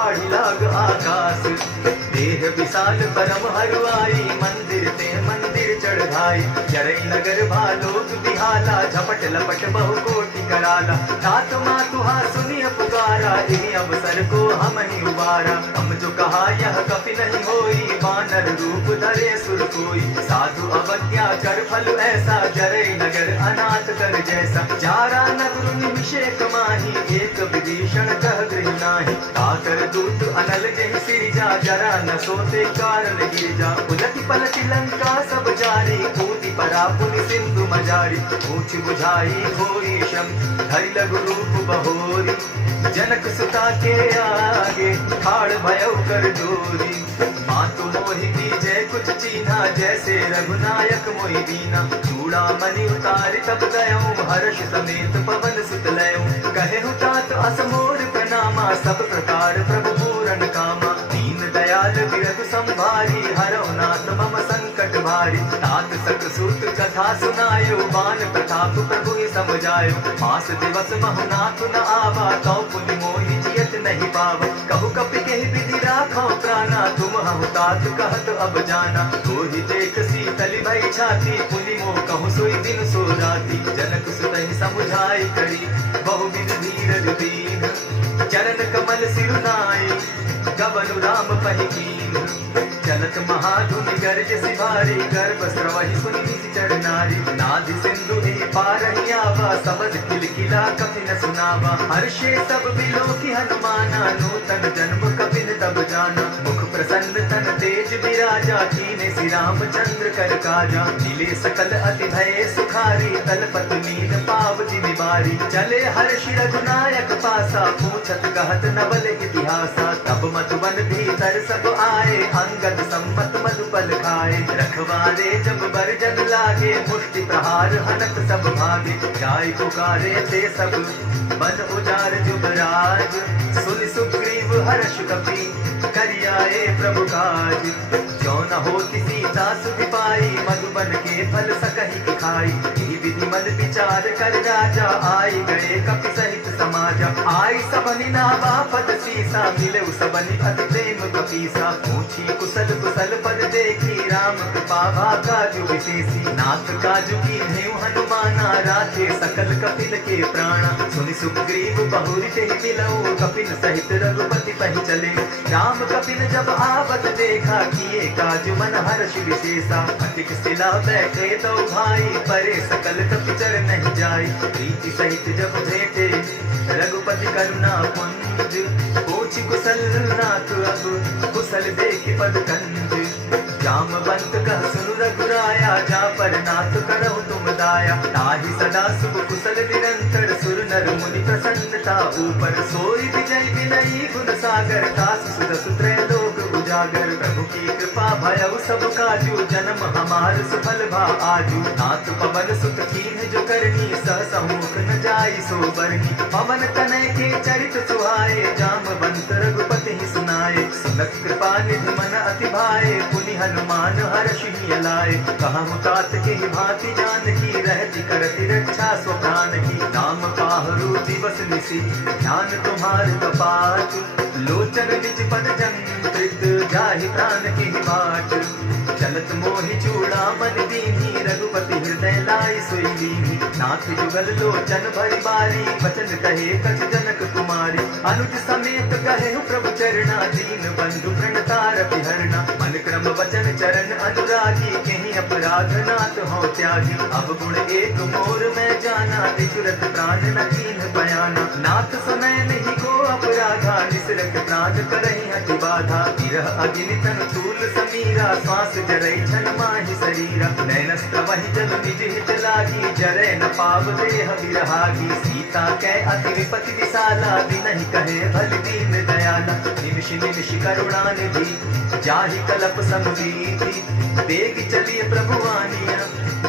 आढ़ी लाग आकाश देह विशाल परम हरुआई मंदिर ते मंदिर चढ़ाई जरई नगर भालोक बिहाला झपट लपट बहु कोटि कराला तात मातुहा सुनिय पुकारा इन्हीं अवसर को हम ही उबारा हम जो कहा यह कपि नहीं होई वानर रूप धरे सुर कोई साधु अवज्ञा कर फल ऐसा जरई नगर अनाथ कर जैसा जारा नगर निमिषेक माही एक विभीषण कह गृह नाही ताकर दूत अनल जहि सिरिजा जरा न सोते कारण गिरजा उलटि पलटि लंका सब जारी कूति परा पुनि सिंधु मजारी पूछ बुझाई होई शम धरि लघु रूप बहोरी जनक सुता के आगे ठाड़ भयउ कर जोरी मातु मोहि जय कुछ चीन्हा जैसे रघुनायक मोहि दीना चूड़ा मणि उतारि तब गयऊं हर्ष समेत पवन सुत लयऊं कहे तात असमोर प्रणामा सब प्रकार प्रभु पूरन कामा दीन दयाल विरधु संभारी हरौ नाथ मम संकट भारी तात सक सूत कथा सुनायो बान प्रताप प्रभु ही समझायो मास दिवस महु नाथ न आवा तौ पुनि मोहि जियत नहीं पावा कहु कपि केहि विधि राखौ प्राणा तुम हहु तात कहत अब जाना तोहि देख शीतल भई छाती पुनि मोह कहु सोई दिन सो राती जनक सुतहि समुझाई करी बहु विध धीरज दीन चरण कमल सिरुनाई गबनु राम पहि कीन चलत महाधुनि गर्ज सिभारी गर्भ स्रवहि सुनि चढ़ नारी नादि सिंधु पारहि आवा समझ किलकिला कपिन सुनावा हर्षे सब बिलोकि हनुमाना नूतन जन्म कपिन तब जाना मुख प्रसन्न तन तेज विराजा कीने श्री रामचंद्र कर काजा मिले सकल अति भय सुखारी तलपत नीन पाव जिमि बारी चले हर्ष रघुनायक पासा पूछत कहत नवल इतिहासा तब मधुबन भीतर सब आए अंगद सम्मत मधुपल खाए रखवारे जब बरजन लागे मुष्टि प्रहार हनत सब भागे जाय पुकारे थे सब बन उजार जुबराज सुनि सुग्रीव हर्ष कपि करियाए प्रभु काज जो न होती सीता सुधि पाई मधुबन के फल सकहि खाई यही विधि मन विचार कर राजा आई गए कपि सहित समाजा आई सबनि नावा पद सीसा मिले सबनि अति प्रेम कपीसा पूछी कुशल कुशल पद देखी राम कृपा काजु विशेषी नाथ काजु की नेउ हनुमाना राखे सकल कपिल के प्राणा सुनि सुग्रीव बहुरी ते मिलऊ कपिल सहित रघुपति पहि चले राम कपिल जब आवत देखा किए काजु मन हर्ष विशेषा अधिक सिला बैठे तो भाई परे सकल कपिचर नहीं जाई प्रीति सहित जब भेटे रघुपति करुणा पुंज पूछी कुशल नाथ अब कुशल देखि पद कंज जामवंत कह सुनु रघुराया जा पर नाथ करहु तुम दाया ताहि सदा शुभ कुशल निरंतर सुर नर मुनि प्रसन्नता ऊपर सोई विजय विनयी गुण सागर तासु सुत सुत्रय लोक उजागर प्रभु की कृपा भयउ सब काजू जन्म हमार सुफल भा आजू नाथ पवन सुत कीन जो करनी सहस मुख न जाई सो बरनी पवन तनय के चरित सुहाए जामवंत रघुपति ही सुनाए सुनत कृपा निधि मन अति भाए पुनि हनुमान हर्ष ही लाए कहु तात के भांति जान की रहती करती रक्षा स्व प्राण की नाम पाहरु दिवस निसी ध्यान तुम्हार कपाट लोचन निज पद जंत्रित जाहि प्राण की बाट चलत मोहि चूड़ा मन दीनी रघुपति हृदय लाई सोई लीनी नाथ जुगल लोचन भरि बारी वचन कहे कछ जनक कुमारी अनुज समेत कहे प्रभु चरणा दीन बंधु प्रणतार हरना मन क्रम वचन चरण अनुरागी कहीं अपराध नाथ हो त्यागी अब गुण एक मोर में जाना दिशुरत प्राण न कीन बयाना नाथ समय नहीं को अपराधा निसरत प्राण करहि हति बाधा विरह अग्नि तन तूल समीरा श्वास जरई छन माहि शरीरा नैनस्त्र वहि जल निज हित लागी जरै न पाव देह विरहागी सीता कै अति विपति विशाला दिनहि कहे भल दीन दयाला निमिष निमिष करुणा निधि जाहि कलप समुदीति देख चलिए प्रभु आनिया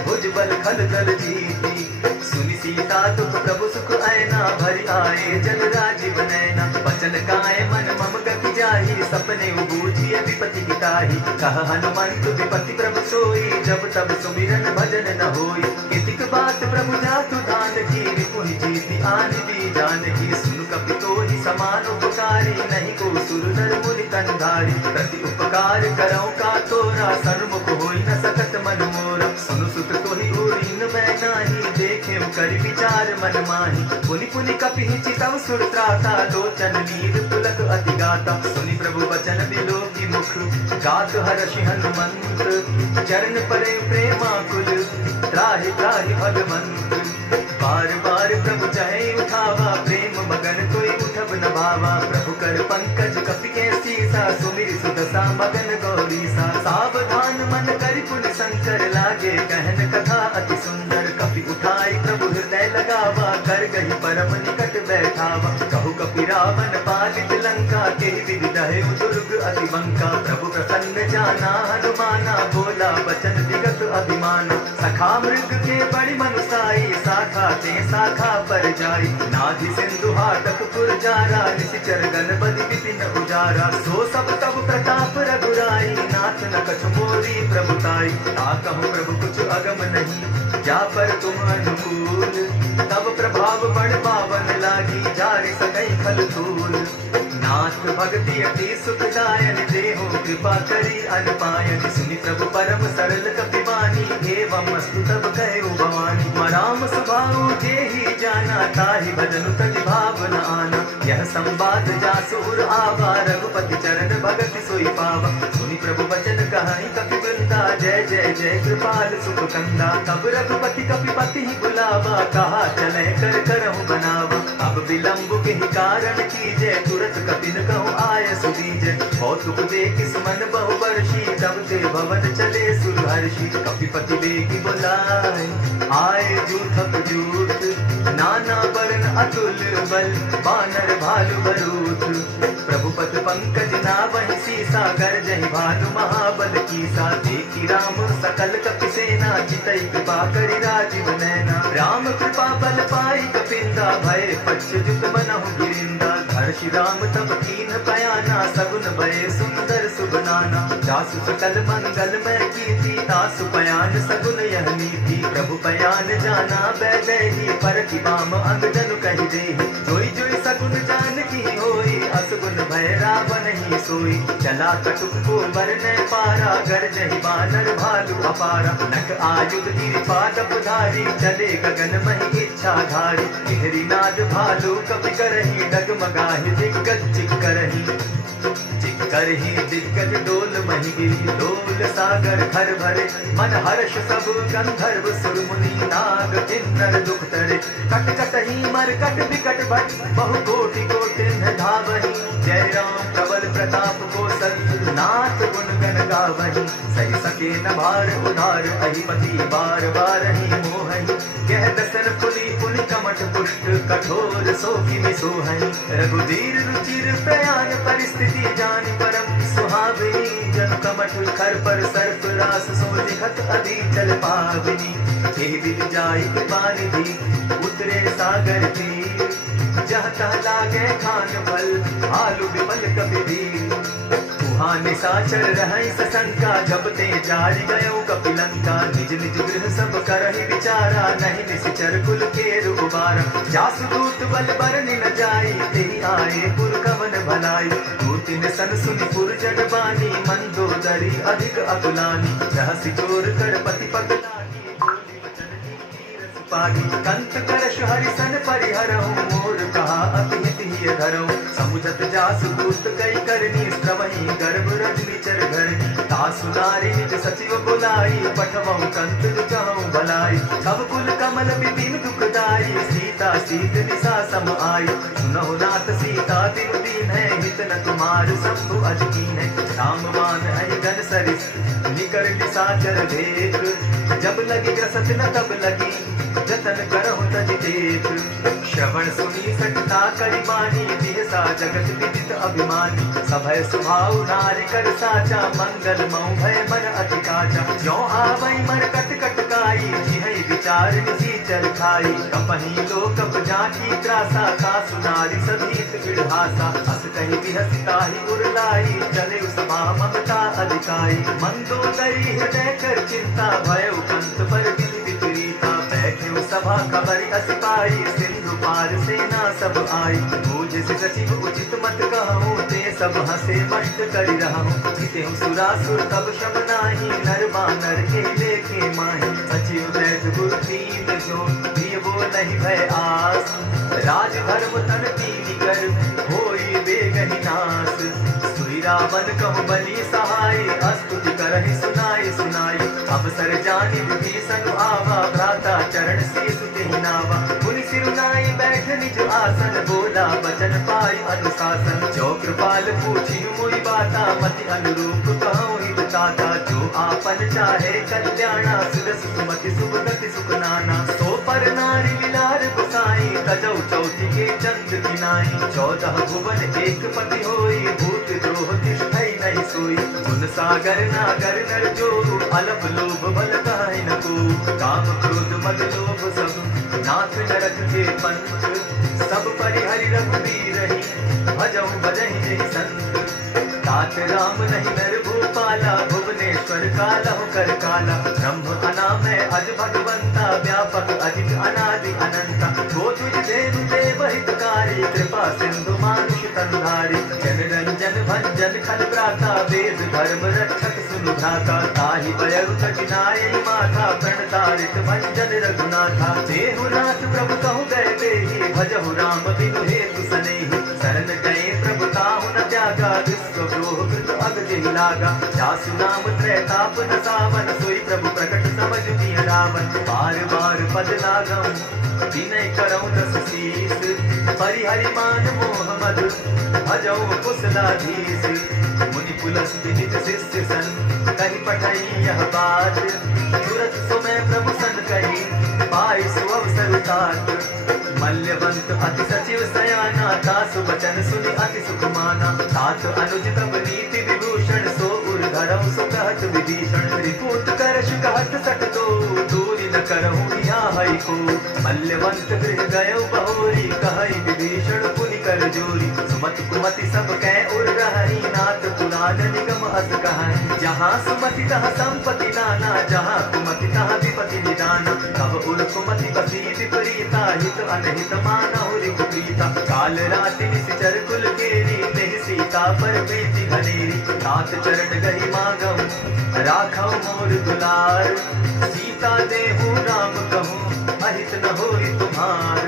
भुज बल खल दल जीती सुनि सीता दुख प्रभु सुख ऐना भरि आए जल राजीव नैना बचन काय मन मम गति जाहि सपने बूझिए विपति हिताहि कह हनुमंत विपति प्रभु सोई जब तब सुमिरन भजन न होई कितिक बात प्रभु जातु दान की रिपुहि जीति आन दी जानकी सुनु कपि तोहि समान उपकार संसारी, नहीं को सुर नर मुनि तनधारी। प्रति उपकार करौ का तोरा, सन्मुख होई न सकत मन मोरा। सुनु सुत तोहि उरीन मैं नाही, देखे कर विचार मन माही। पुनि पुनि कपिहि चितव सुर त्राता, लोचन नीर पुलक अति गाता। सुनि प्रभु वचन बिलोकी मुख, गात हर्षि हनुमंत। चरण परे प्रेमाकुल, त्राहि त्राहि भगवंत। बार बार प्रभु चाहे उठावा, प्रेम मगन कोई उठब न भावा। प्रभु कर पंकज कपि के सीसा, सुमिर सुदशा मगन गौरीसा। सावधान मन करि पुनि शंकर, लागे कहन कथा अति सुंदर। कपि उठाई प्रभु हृदय लगावा, कर गही परम निकट बैठावा। कहु कपि रावण पालित लंका, के विविधहि दुर्ग अति बंका। प्रभु प्रसन्न जाना हनुमाना, बोला वचन विगत अभिमाना। सखा मृग के बड़ी मनुसाई, शाखा ते शाखा पर जाई। नाभि सिंधु हाटक पुर जारा, निशिचर गण बलि विपिन उजारा। सो सब तब प्रताप रघुराई, नाथ न कछु मोरी प्रभुताई। ताकहु प्रभु कुछ अगम नहीं, जा पर तुम अनुकूल। तब प्रभाव बड़ पावन लागी, जारि सकै खल तूल। नाथ भक्ति अति सुखदायन, देहो कृपा करी अनपायन। सुनि प्रभु परम सरल कपिवानी, एवं अस्तु तब कहो भवानी। राम स्वभाव जेहि जाना, ताहि भजनु तज भाव न आना। यह संवाद जासुर आवा, रघुपति चरण भगति सोई पावा। सुनि प्रभु वचन कहाई कपि वृंदा, जय जय जय कृपाल सुख कंदा। तब रघुपति कपिपति ही बुलावा, कहा चले कर करहु बनावा। अब विलंब के कारण कीजय, तुरत कपिन कहूँ आय सुदीजय। कौतुक देखि सुमन बहु वर्षी, तब ते भवन चले सुरहर्षि। कपिपति बेगी बुलाए, आए जूथक जूथ। नाना वर्ण अतुल बल, बानर भालु बरूथ। प्रभु पद पंकज नावहि सीसा, गर्जहि भालु महाबल कीसा। देखि राम सकल कपि सेना, चितई कृपा करि राजीव नैना। राम कृपा बल पाई कपिंदा, भय पच्युत मनहु गिरिंदा। हर्षि राम तब कीन पयाना, सगुन भय सुंदर सुबनाना। जासु सकल मंगल में कीर्ति, तासु पयान सगुन यह नीति। प्रभु पयान जाना बैदेही, पर की बाम अंग जनु कहि देहि। जोई जोई सगुन जान की होई, असगुन भय रावण ही सोई। चला कटुक को बरने पारा, गर्जहि बानर भालु अपारा। नख आयुध गिरि पादप धारी, चले गगन महि इच्छाधारी। गिहरी नाद भालु कपि करहि, डगमगाहि दिग्गज चिक्करहि। चिक्करहि दिग्गज डोल महि गिरि, डोल सागर घर भरे। मन हर्ष सब गंधर्व सुर मुनि, नाग किन्नर दुख तरे। कट कटहि मरकट विकट भट, बहु कोटि कोटि धावहि। जय राम प्रबल प्रताप कौशल, नाथ गुण गण गावहि। सहि सके न भार उधार, अहिपति बार बार ही मोहहि। कह दसन पुनि पुनि कमठ पुष्ट, कठोर सोखि मिसोहहि। रघुवीर रुचिर प्रयाण परिस्थिति, जान परम सुहावनी। जन कमठ खर पर सर्प रास, सो लिखत अभी चल पावनी। एहि बिल जाई कृपानिधि, उतरे सागर तीर। जह तह लागे खान फल, आलू विमल कपि दीन। वहाँ निशाचर रहै सशंका, जब ते जारि गयो कपिलंका। निज निज गृह सब करहि विचारा, नहीं निशिचर कुल केर उबारा। जासु दूत बल बरनि न जाई, तेहि आए पुर कवन भलाई। दूतिन सन सुनि पुर जन बानी, मंदोदरी अधिक अकुलानी। रहसि चोर कर पति पगलानी, बोली वचन नीति रस पागी। कंत करश हरिसन परिहरहु, मोर कहा अति हित ही धरहु। समुझत जासु दूत कई करनी, श्रवहि गर्भ रजनी चर धरनी। तासु नारी निज सचिव बुलाई, पठवहु कंत जुचहु भलाई। तब कुल कमल विपिन दुखदाई, सीता सीत निशा सम आई। सुनहु नाथ सीता तिनु दीन है, हित न तुम्हार शंभु अज कीन है। राम मान अहि गन सरिस, निकर निशाचर देख। जब लगी ग्रसत न तब लगी, जतन करहु तज देख। श्रवण सुनी सटता करि बानी, बिहसा जगत विदित अभिमानी। सभय सुभाव नारि कर साचा, मंगल मऊ भय मन अति काचा। ज्यों आवै मरकट कटकाई, जिहै विचार निशिचर खाई। कपहि लोकप जाकी त्रासा, सासु नारी सभीत विढ़ासा। हस कहि बिहसि ताहि उरलाई, चले सभा ममता अधिकाई। मंदोदरी हृदय कर चिंता, भयउ कंत पर विधि विपरीता। बैठे कछु सभा खबर सिपाही, सिंधु पार सेना सब आई। बूझ से सचिव उचित मत कहूँ, ते सब हंसे मस्त करि रहूँ। जितेहु सुरासुर तब शम नाही, नर बानर के लेके माही। सचिव वैद्य गुरु तीन जो, प्रिय बोलहि भय आस। राज धर्म तन तीन कर, होई बेगहि नास। सुई रावण कहु बलि सहाय, स्तुति करहि सुनाई सुनाई। अवसर जानि विभीषण आवा, भ्राता चरण शीस तेहि नावा। मुनि सिरुनाई बैठ निज आसन, बोला बचन पाई अनुशासन। जो कृपाल पूछी मोहि बाता, मति अनुरूप कहूँ हित ताता। जो आपन चाहे कल्याणा, सुरस सुमति सुख गति सुख नाना। सो पर नारी लीलार गोसाई, तजौ चौथी के चंद किनाई। 14 भुवन एक पति होई, भूत द्रोह तिष्ठै नहीं सोई। गुण सागर नागर नर जो, अलप लोभ बल काहि न को। काम क्रोध मद लोभ सब, नाथ नरक के पंथ। सब परिहरि रघुबीर ही, भजहु भजहि जहि संत। तात राम नहीं नर भूपाला, भुवनेश्वर कालहु कर काला। ब्रह्म अनामय अज भगवंता, व्यापक अजित अनादि अनंता। गो तुझ धेनु देव हितकारी, कृपा सिंधु मानुष तनुधारी। जन रंजन भंजन खल भ्राता, वेद धर्म रक्षक सुनु भ्राता। ताहि बयरु कठिनाई माथा, प्रणतारित भंजन रघुनाथा। देहु नाथ प्रभु कहु गए देहि, भजहु राम बिनु हेतु सनेहि। शरण गए प्रभु ताहु न त्यागा, विश्व द्रोह कृत अग जेहि लागा। जासु नाम त्रैताप न सावन, सोई प्रभु प्रकट समझ दिय रावण। बार बार पद लागम, विनय करऊँ दस शीस। परिहरि मान मोह मद, भजऊँ कुशलाधीश। मुनि पुलस्त नित शिष्य सन, कहि पठई यह बात। तुरत सुमय प्रभु सन कही, पाई सुअवसर तात। मल्यवंत अति सचिव सयाना, तासु बचन सुनि अति सुख माना। तात अनुज तब नीति विभूषण, सो उर धरऊ सो कहत विभीषण। रिपुत करश कहत सठ दो, दूरी न करहु यहाँ को। मल्यवंत गृह गयो बहोरी, कहई विभीषण पुनि कर जोरी। सुमति कुमति सब कै उर रहई, नाथ पुराण निगम अस कहई। जहाँ सुमति तहाँ संपत्ति नाना, जहाँ कुमति तहाँ विपति निदाना। तब उर कुमति बसी विपरीता, हित अनहित मानहु रिपुप्रीता। काल राति निशिचर कुल केरी, नेहि सीता पर प्रीति घनेरी। नाथ चरण गही मागम, राखौ मोर दुलार। सीता देहु राम कहूँ, अहित न होई तुम्हार।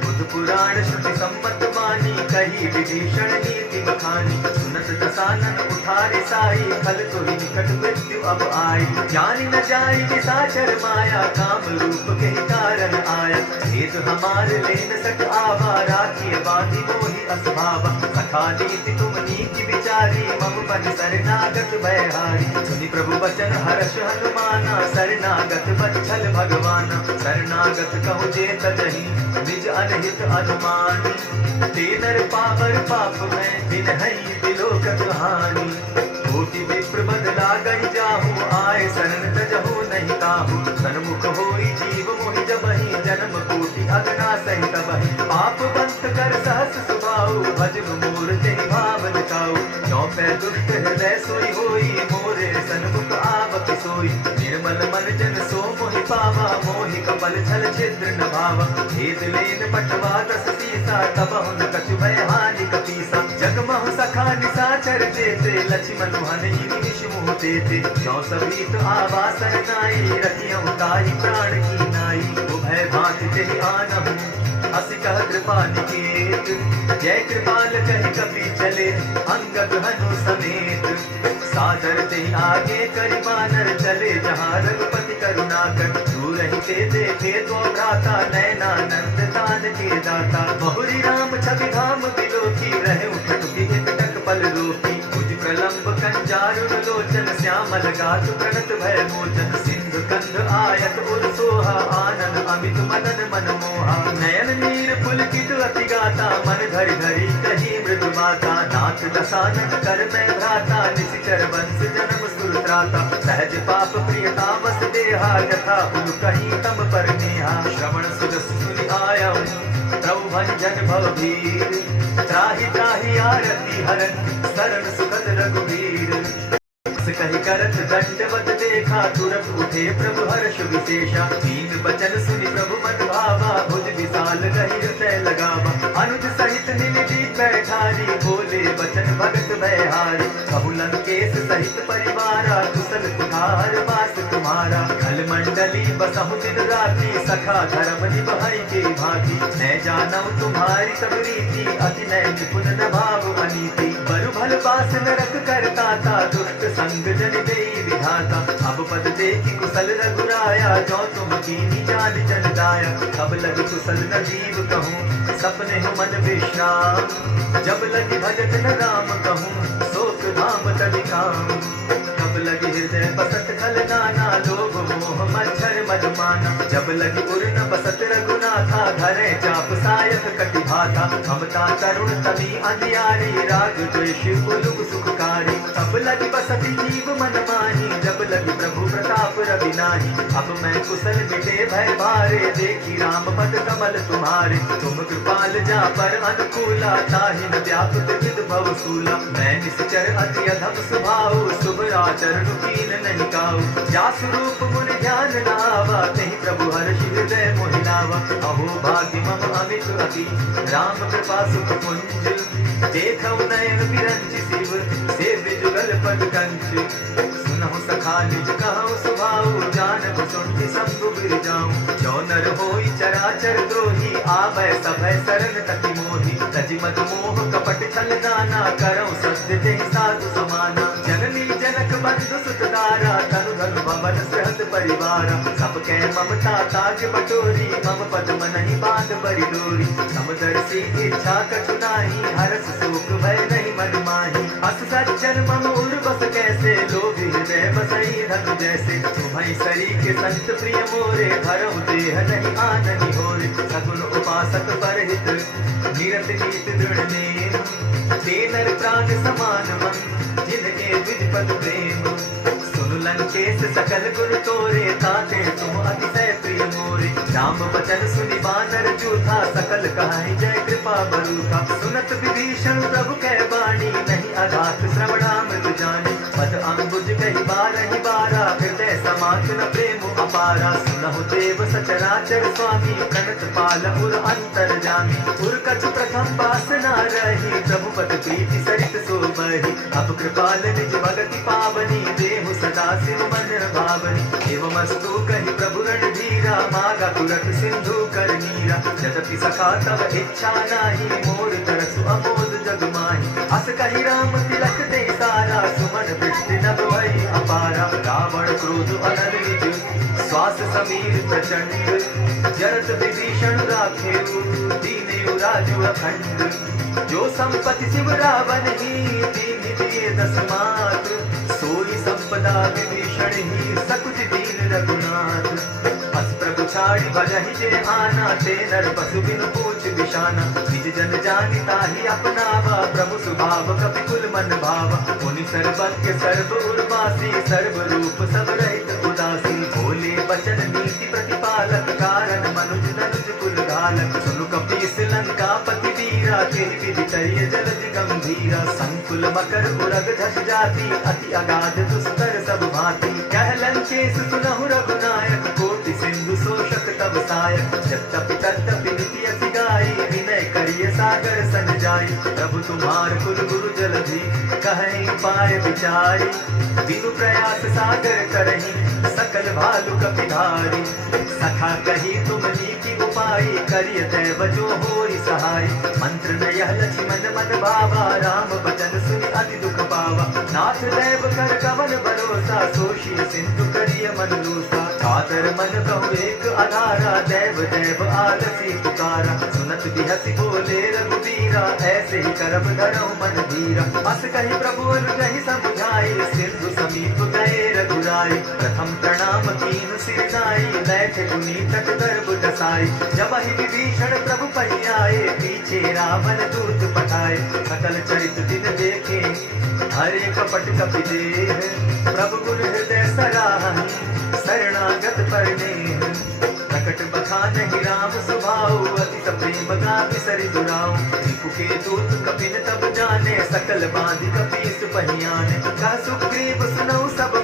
बुध पुराण श्रुति सम्मत वाणी, कही विभीषण नीति बखानी। सुनत दसानन उठारे साई, खल तुहि निकट मृत्यु अब आई। जानि न जाई निशाचर माया, काम रूप के कारण आया। भेद हमार लेन सक आवा, राखिय बांधि मोहि असभावा। सखा नीति तुम नीति विचारी, मम पद शरणागत भयहारी। सुनि प्रभु बचन हर्ष हनुमाना, शरणागत बच्छल भगवाना। शरणागत कहु जे तजहि, निज अनहित अनुमानी। ते नर पावर पाप में, बिनहि बिलोकत हानि। कोटि विप्र बदला गहि जाहु, आए शरण तजहु नहीं ताहु। सन्मुख होई जीव मोहि जबहि, जन्म कोटि अगना सहित बहि। पाप बंत कर सहस सुभाऊ, भजन मोर तेहि भाव दिखाऊ। जो पै दुष्ट हृदय सोई होई, मोरे सन्मुख आवत सोई। निर्मल मन जन सो मोहि पावा, मोहि कपल छल छिद्र न भावा। भेद लेन पटवा दस सीसा, तबहु न कछु भय हानि कपीसा। जगमहु सखा निशाचर जेते, लक्ष्मण हनि निमिष मुँह देते। जो सबीत आवासन नाई, रखियहु ताहि प्राण की नाई। उभय भांति तेहि आनहु, अस कह कृपा निकेत। जय कृपाल कहि कपि चले, अंगद हनु समेत। सादर तेहि आगे करि बानर, चले जहाँ रघुपति करुणाकर। दूर ही ते देखे तो भ्राता, नयनानंद दान के दाता। बहुरी राम छवि धाम बिलोकी, रहे उठटुकी एकटक पल रोकी। मुझ प्रलंब कंजारुण लोचन, श्यामल गात प्रणत भय मोचन। सिंधु कंध आयत उर सोहा, आनंद अमित मदन मन मोहा। नयन नीर पुलकित अति गाता, मन धरि धरि कही मृदु माता। नाथ दसानन कर मैं भ्राता, निशिचर वंश जन्म सुरत्राता। सहज पाप प्रियता बस देहा, जथा उल कही तम पर नेहा। श्रवण सुजस सुनि आयम, प्रभु भंजन भवभीर। त्राहि त्राहि आरती हरन, शरण सुखद रघुवीर। कही करत दंडवत देखा, तुरत उठे प्रभु हर्ष विशेषा। दीन बचन सुनि प्रभु मन भावा, भुज विशाल गहि हृदय लगावा। अनुज सहित नीलि बैठारी, बोले बचन भगत भयहारी। कहु लंकेश सहित परिवारा, कुशल कुठार वास तुम्हारा। खल मंडली बसहु दिन राति, सखा धर्म निभाई के भांति। मैं जानऊ तुम्हारी सब रीति, अति नय निपुण न भाव अनीति। बरु भल बास नरक करता था, दुष्ट संग जन देई विधाता। अब पद देखि कुशल रघुराया, जो तुम कीनी जान जन दाया। अब लगी कुशल न जीव कहूँ, सपने हो मन विश्राम। जब लगी भजत न राम कहूँ, शोक धाम तभी काम। तब लगी हृदय बसत खल नाना, लोभ मोह मच्छर मधुमाना। जब लगी उर न बसत रघुनाथा, धरे चाप सायक कटि भाता। ममता तरुण तमी अंधियारी, राग द्वेष पुलुक सुखकारी। तब लगी बसति जीव मन माही, जब लगी प्रभु प्रताप रवि नाही। अब मैं कुशल मिटे भय भारे, देखी राम पद कमल तुम्हारे। तुम कृपाल जा पर अनुकूला, ताहि न व्यापत विद भव सूला। मैं निश्चर अति अधम स्वभाव, शुभ आचरण कीन नहीं काऊ। जा स्वरूप मुनि ध्यान न आवा, तेहि प्रभु हर्षि हृदय मोहि लावा। अहो भाग्य मम अमित अति, राम कृपा सुख पुंज। देखऊ नयन बिरंचि शिव, सेव्य जुगल पद कंच। सुनहु सखा निज कहु सुभाऊ, जानहु सुनहि शंभु गिर जाऊं। जो नर होई चराचर द्रोही, आवै सभय शरण तति मोहि। तजि मद मोह कपट छल दाना, करऊं सत्य तेहि साधु समाना। जननी जनक बंधु सुत दारा, तनु धनु भवन सहत परिवारा। सब कै ममता ताज बटोरी, मम पद मनहि बांध बरि डोरी। समदर्शी इच्छा कछु नाही, हरस शोक भय नहीं मन माही। अस सज्जन मम उर बस कैसे, लोभी हृदय बसई धनु जैसे। तुम्हि सरी के संत प्रिय मोरे, धरऊ देह नहीं आननि होरे। सगुन उपासक परहित, निरत नीत दृढ़ नेम। ते नर प्राण समान मन, जिनके द्विज पद प्रेम। सुनु लंकेश सकल गुण तोरे, ताते तुम अतिशय प्रिय मोरे। राम बचन सुनि बानर जूथा, सकल कहाहि जय कृपा बरूथा। सुनत विभीषण प्रभु कै बाणी, नहीं अगाध श्रवणामृत जानी। पद अंबुज कहि बारहि बारा, हृदय समात न प्रेम अपारा। सुनहु देव सचराचर स्वामी, प्रणत पाल उर अंतर जामी। उर कछु प्रथम वासना रही, प्रभु पद प्रीति सरित सोबहि। अब कृपाल निज भगति पावनी, देहु सदा शिव मन भावनी। एवमस्तु कहि प्रभु रणधीरा, मागा तुरत सिंधु कर नीरा। यद्यपि सखा तब इच्छा नाही, मोर तरसु अमोद जग माही। अस कहि राम तिलक दे सारा, सुमन वृष्टि नभ भई अपारा। रावण क्रोध अनल निज, श्वास समीर प्रचंड। जरत विभीषण राखेउ, दीनेउ राजु अखंड। जो संपत्ति शिव रावण ही, दीन दिए दस मात। सोई संपदा विभीषण ही, सकुच दीन रघुनाथ। अस प्रभु छाड़ी भजहि जे आना, ते नर पशु बिनु पूछ बिशाना। निज जन जानि ताहि अपनावा, प्रभु स्वभाव कपि कुल मन भावा। मुनि सर्वज्ञ सर्व उर्वासी, सर्व रूप सब रहित उदासी। बोले बचन नीति प्रतिपालक, कारण मनुज तनुज कुल घालक। सुनु कपीस लंकापति वीरा, तेहि विधि करिय जलधि गंभीरा। संकुल मकर उरग धस जाति, अति अगाध दुस्तर सब भांति। कह लंकेश सुनहु रघुनायक, कोटि सिंधु शोषक तब सायक। यद्यपि तद्यपि नीति अति गाई, विनय करिय सागर सन जाई। प्रभु तुम्हार कुल गुरु जलधि, कहीं पाए विचारी। बिनु प्रयास सागर करही, सकल भालु कपिधारी। सखा कही तुम नीति उपाय, करिय दैव जो होई सहाय। मंत्र न यह लक्ष्मण मन भावा, राम बचन सुनि अति दुख पावा। नाथ दैव कर कवन भरोसा, सोशी सिंधु करिय मन लूसा। कातर मन कहु एक आधारा, दैव दैव आलसी पुकारा। सुनत बिहसि बोले रघुबीरा, ऐसे ही करब धरऊ मन धीरा। अस कहि प्रभु अनुग्रहि समुझाई, सिंधु समीप गए रघुराई। प्रथम प्रणाम कीन सिर नाई, बैठे मुनि तट गर्भ दसाई। जब ही विभीषण प्रभु पहि आए, पीछे रावण दूत पठाए। सकल चरित दिन देखे, हरे कपट कपि देह। प्रभु गुण हृदय सराहि, शरणागत परनेह। प्रकट बखानहि राम स्वभाव, अति सप्रेम गावि सरि दुराऊ। रिपु के दूत कपिन तब जाने, सकल बांधि कपीस पहियाने। कह सुग्रीव सुनऊ सब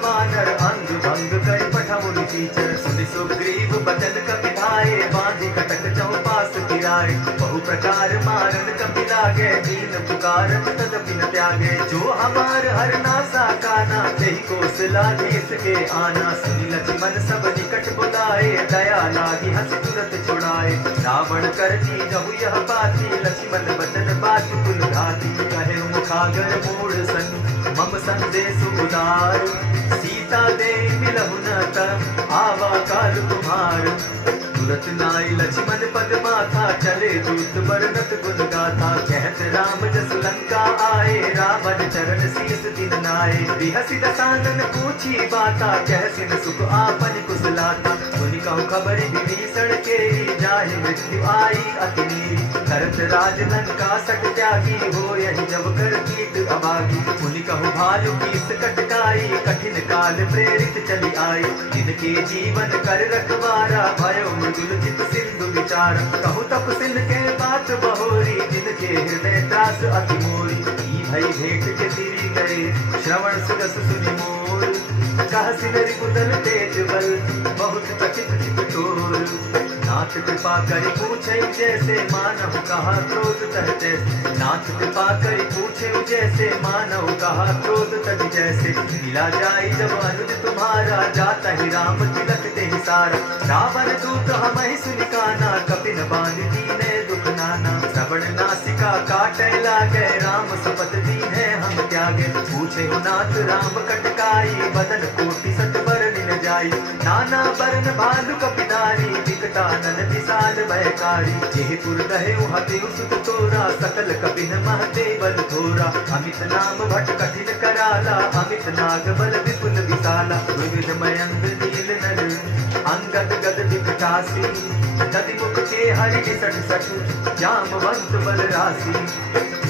सुग्रीव बचन कपिधाये, बांधि कटक चौपास गिराए। बहु प्रकार मारन कपि लागे, दीन पुकारत तदपि न त्यागे। जो हमार हरनासा काना, तेहि कौशलाधीश के आना। सुनि लक्ष्मण सब निकट बुलाए, दया लागी हंस तुरत छुड़ाए। रावण कर जहु यह बाती, लक्ष्मण बचन बात कुल घाती। कहे मुखागर मूढ़ सन, मम संदेश उदार। सीता दे मिलहु न तम, आवा काल तुम्हार। तुरत नाई लक्ष्मण पद माथा, चले दूत बरनत गुण गाथा। कहत राम जस लंका आए, रावण चरण शीस दिन नाए। बिहसि दसानन पूछी बाता, कहसिन सुख आपन कुशलाता। मुनि कहु खबरि विभीषण के, जाहि मृत्यु आई अति नीरी। करत राज लंका सट त्यागी, हो यही जब कर कीट अभागी। मुनि कहु भालु कीस कटकाई, कठिन काल प्रेरित चली आई। जिनके जीवन कर रखवारा, भयो मृदुल चित सिंधु विचार। कहु तप सिंध के बात बहोरी, जिनके हृदय त्रास अति मोरी। ई भई भेंट के तिरी गए, श्रवण सुरस सुनि मोर। कहसि नरि कुदल तेज बल, बहुत तकित चित तोर। नाथ कृपा करि पूछे जैसे, मानव कहा क्रोध तह तैसे। नाथ कृपा करि पूछे जैसे, मानव कहा क्रोध तज जैसे। मिला जाई जब अनुज तुम्हारा, जाता ही राम तिलक ते सारा। रावण दूत हमहि सुनि काना, कपिन बांध दीने दुख नाना। श्रवण नासिका काटे लागे, राम शपथ दीने हम त्यागे। पूछे नाथ राम कटकाई, बदन कोटि सत बरन न जाई। नाना बरन भालु कपिधारी, विकटानन विशाल भयकारी। जेहि पुर दहेउ हतेउ सुत तोरा, सकल कपिन महते बल थोरा। अमित नाम भट कठिन कराला, अमित नाग बल विपुल विशाला। विविध मयंक नील नर, अंगद गद विकटासी। गद मुख के हरि सठ सठ, जामवंत बल राशि।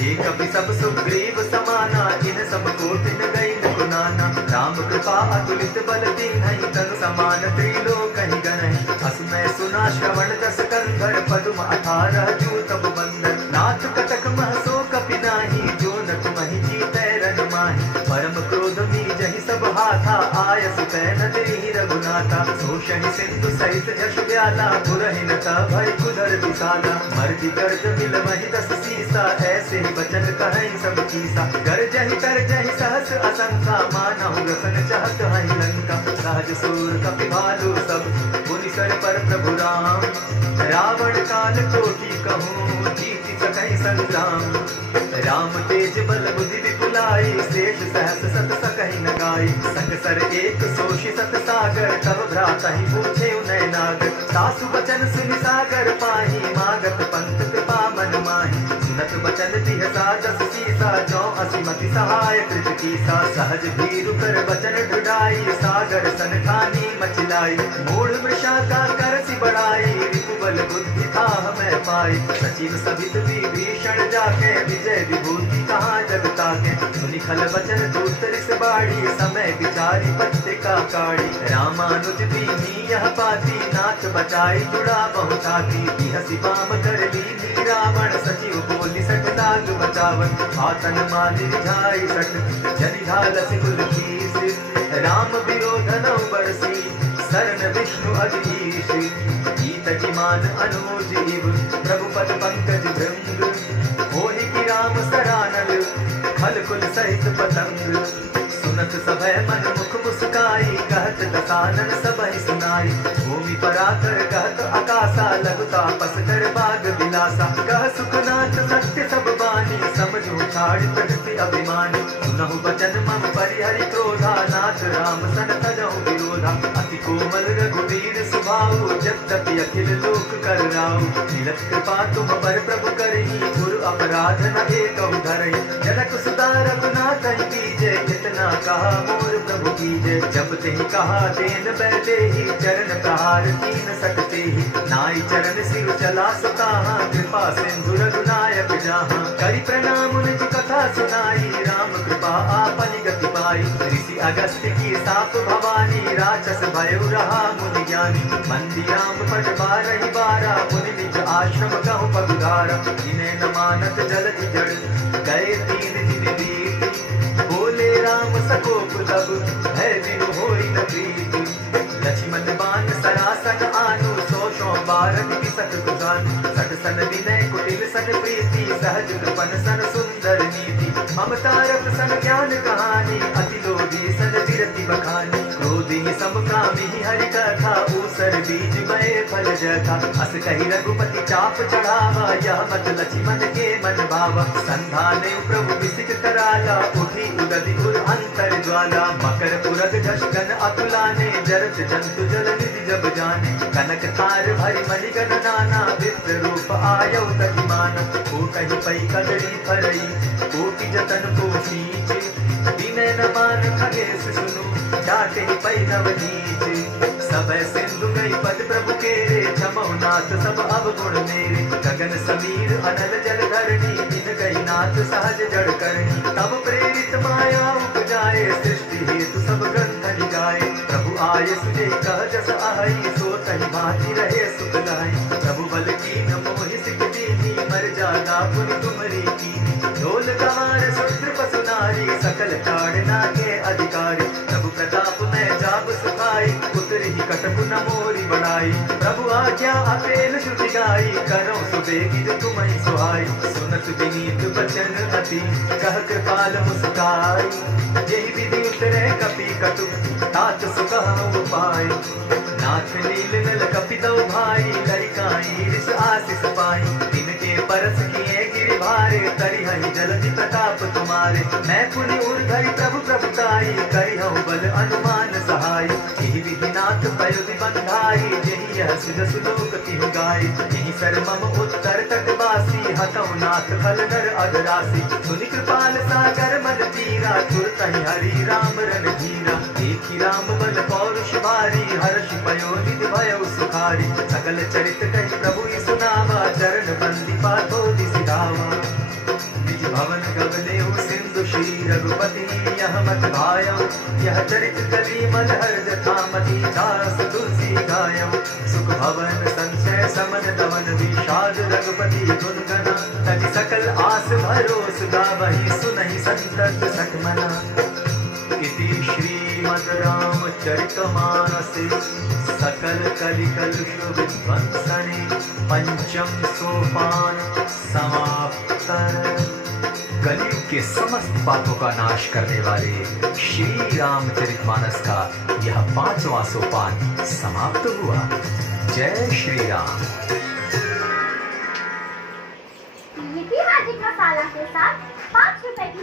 एक कपि सब सुग्रीव समाना, इन सब कोटिन गई न गुनाना। राम कृपा अतुलित बल दीन्हि, तनु समान त्रिलोकहि गनहि। अस मैं सुना श्रवण दस कंधर, पदुम 18 जू तब बंदर। नाथ कटक महसो कपि नाही, जो न तुम्हि जीतै रन माहि। परम क्रोध मीजहि सब हाथा, आयस तै न देहि रघुनाथा। सोषहि सिंधु सहित झस ब्याला, पुरहि न भय कुदर विशाला। मर्दि गर्द मिलवहि दस सीसा, ऐसे ही बचन कहै सब कीसा। गरजहि तरजहि सहस असंख्या, मानहु रसन चाहत हहि लंका। सहज सूर कपि भालु सब, मुनि सर पर प्रभु राम। रावण काल कोटि कहूँ, जीति सकहि संग्राम। राम तेज बल बुद्धि विपुलाई, शेष सहस सत सकहि न गाई। संग सर एक सोषि सत सागर, तब भ्रातहि पूछे उनय नागर। सासु बचन सुनि सागर पाही, मागत पंथ कृपा मन माही। सुनत बचन तिहसा दस सीसा, जौ असिमति सहाय कृत कीसा। सहज भीरु कर बचन ढुढ़ाई, सागर सन खानी मचिलाई। मूढ़ मृषा का करसि बढ़ाई, रिपुबल बुद्धि था मैं पाई। सचिव सभित विभीषण जाके, विजय विभूति कहाँ जगता के। सुनि खल बचन दूत रिस बाड़ी, समय विचारी पत्ते का काड़ी। रामानुज दीनी यह पाती, नाथ बचाई जुड़ा बहुताती। बिहसि बाम कर लीनी रावण, सचिव बोली सठ लाग बचावन। आतन मानि रिझाई सठ, जनि ढालसि कुलधीस। राम विरोध नौ बरसी, शरण विष्णु अधीश। गीत किमान अनुज इव, प्रभु पद पंकज भृंग। होहि की राम सरानल, खल कुल सहित पतंग। सुनत सभय मन मुख मुस्काई, कहत दसानन सबहि सुनाई। भूमि पराकर कहत आकाशा, लघु तापस कर बाग विलासा। कह सुखनाथ सत्य सब बानी, समझो छाड़ प्रगति अभिमानी। सुनहु बचन मम परिहरि क्रोधा, नाथ राम सन तजहु विरोधा। अति कोमल रघुवीर सुभाऊ, जगदपि अखिल लोक कर राऊ। मिलत कृपा तुम पर प्रभु करही, गुरु अपराध न एकहु धरहि। जनक सुता रघुनाथ कीजे, इतना कहा मोर प्रभु कीजे। जब तेहि कहा देन बैठे ही, चरण प्रहार कीन सकते ही। नाई चरण सिर चला सुताहा, कृपा सिंधु रघुनायक जाहा। करि प्रणाम निज कथा सुनाई, राम कृपा आपनि गति पाई। ऋषि अगस्त्य की साप भवानी, राक्षस भयउ रहा मुनि ज्ञानी। मंदी राम पट बारहि बारा, मुनि निज आश्रम कहु पगुधारा। जिने न मानत जलधि जड़, गए 3 दिन बीती। बोले राम सकोप तब, भय बिनु होई न प्रीति। लक्ष्मण बाण सरा सहज कृपन सन सुंदर नीति, ममता रस सन ज्ञान कहानी, अति लोभी सन विरति बखानी, क्रोधी समकामी हरि कथा, ऊसर बीज मय फल जथा, अस कही रघुपति चाप चढ़ावा, यह मत लक्ष्मण के मन भावा, संधाने प्रभु विसिक कराला, उठी उदधि उर अंतर ज्वाला, मकर पुरग झष्कन अतुलाने, जरत जंतु जल निधि जब जाने, कनक थार भरि मणिगण नाना, विप्र रूप आयौ तहिमाना, को कही पै कदड़ी फरई, कोटि जतन को सींचे, विनय न मान खगेश सुनु, जाटे पै नवनीचे, सब सिंधु गई पद प्रभु केरे, क्षमौ नाथ सब अवगुण मेरे, गगन समीर अनल जल धरणी, दिन गई नाथ सहज जड़ करणी, तब प्रेरित माया उपजाए, सृष्टि हेतु सब ग्रंथ निगाए, प्रभु आये सुजे कह जस आहई, सो तहि भांति रहे सुख लाई, प्रभु बल कीन मोहि सिख दीनी, मर जागा पुनि तुमरी कीनी, ढोल गवार शूद्र पशु नारी, सकल ताड़ना के अधिकारी, प्रभु प्रताप में जाब सुखाई, उतरि ही कटकु न मोरी बढ़ाई, प्रभु आज्ञा अपेल श्रुति गाई, करो सुबेगी जो तुम्हें सुहाई, सुनत विनीत बचन अति, कह कृपाल मुस्काई, यही विधि उतरे कपि कटु, तात सुकहु पाई, नाथ नील नल कपि दो भाई, लरिकाई रिस आशीष पाई, तिनके परस किए गिरि भारे, तरिहहि जलधि प्रताप तुम्हारे, मैं पुनि उर्धरि प्रभु प्रभुताई, करिहउ बल अनुमान सहाय, यही विधि नाथ पयुधि बंधाई, जेहि यह सुज सुलोक तिहु गाई, यही सर मम उत्तर तटवासी, हतौ नाथ खल नर अधरासी, सुनि कृपाल सागर मन तीरा, तुरतहि हरि राम रन धीरा, एक ही राम बल पौरुष भारी, हर्ष पयो निधि भयउ सुखारी, सकल चरित कहि प्रभु ही सुनावा, चरण बंदी पाथो दिसि धावा, निज भवन गगनेउ सिंधु श्री रघुपति, यह मत भायउ, यह चरित कली मलहर जथामति, दास तुलसी गायउ, सुख भवन संचय समन दमन विषाद, रघुपति गुण गना, तति सकल आस भरोस गावहि, सुनहि संतत सठमना, इति श्रीमद् रामचरितमानसे, सकल कलिकल विध्वंसने, पंचम सोपान समाप्त। कलयुग के समस्त पापों का नाश करने वाले श्री रामचरितमानस का यह 5वां सोपान समाप्त हुआ। जय श्री राम। ये भी मैजिक मसाला के साथ 5 रुपए की